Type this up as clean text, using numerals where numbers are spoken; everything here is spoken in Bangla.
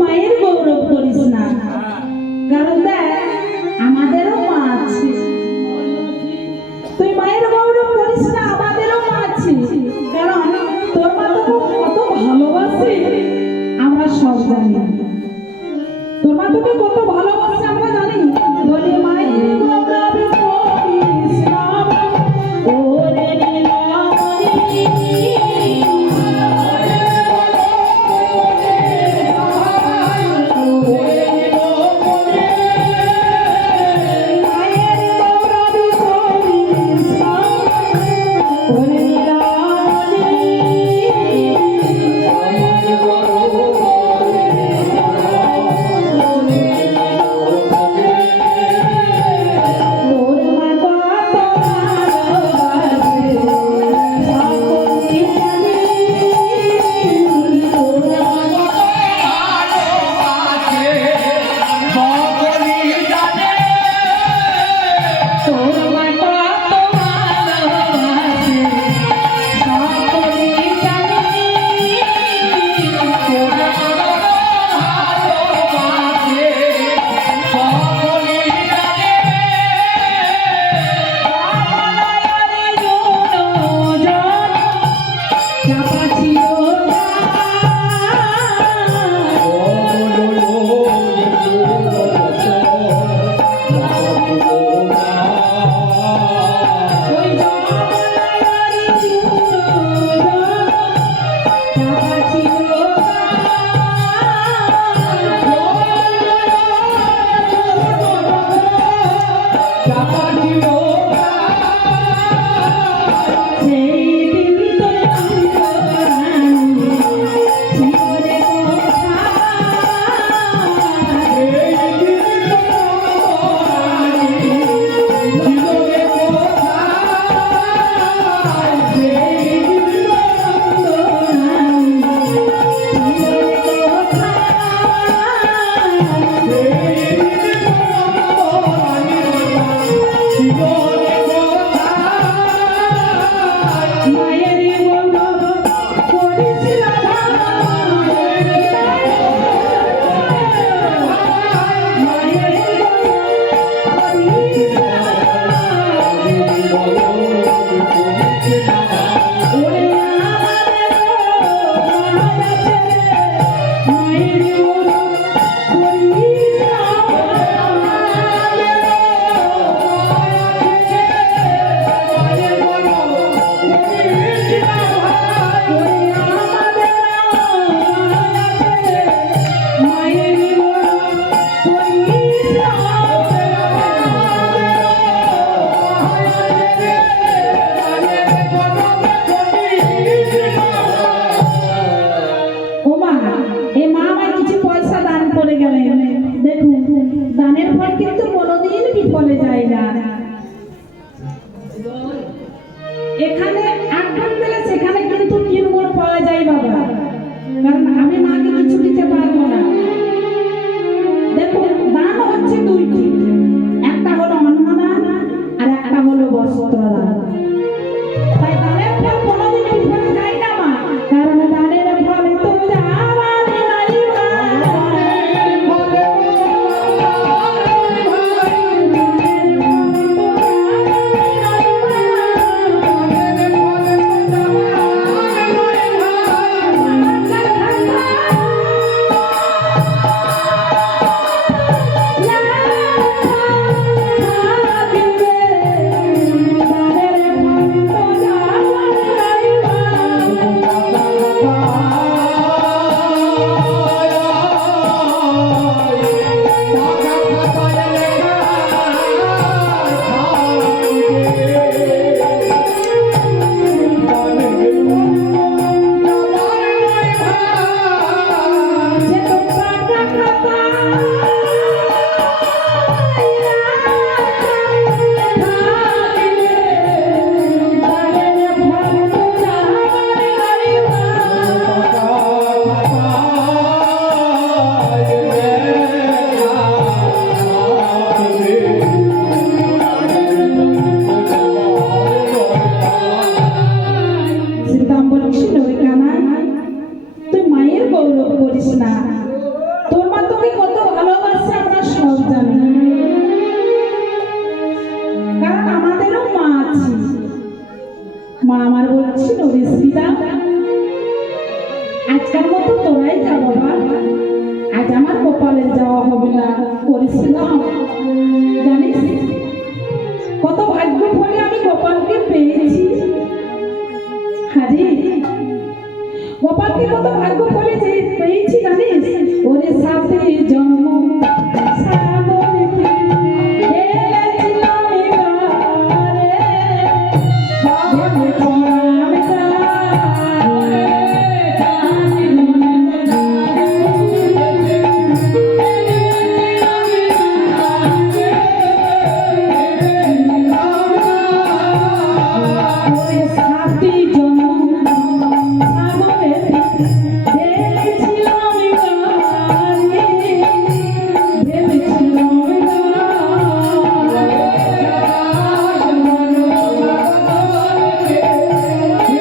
মায়ের গৌরব করিস না, কারণ দেখ আমাদেরও মা আছে। তুই মায়ের গৌরব করিস না, আমাদেরও মা আছে, কারণ তোর মা তোকে কত ভালোবাসে আমরা সব জানি। তোর মা তোকে কত ভালোবাসে আমরা জানি। বলে মায়ের গৌরব করিস না ওরে নীলামণি, এখানে আটজন পেলে সেখানে কিন্তু 3 গুণ পাওয়া যায় বাবা, কারণ আমি মাকে কিছু দিতে পারবো না। দেখো দান হচ্ছে দুইটি, একটা হলো অন্নদান আর একটা হলো বস্ত্রদান। তাই দানের ফল কোনোদিন বিফলে যায় না মা, কারণ দানের ফল তো যাবার নাই মা। গোপালকে পেয়েছি। আরে গোপালকে কত ভাগ্য করে যে পেয়েছি জানিস, ওর সাথে জন্ম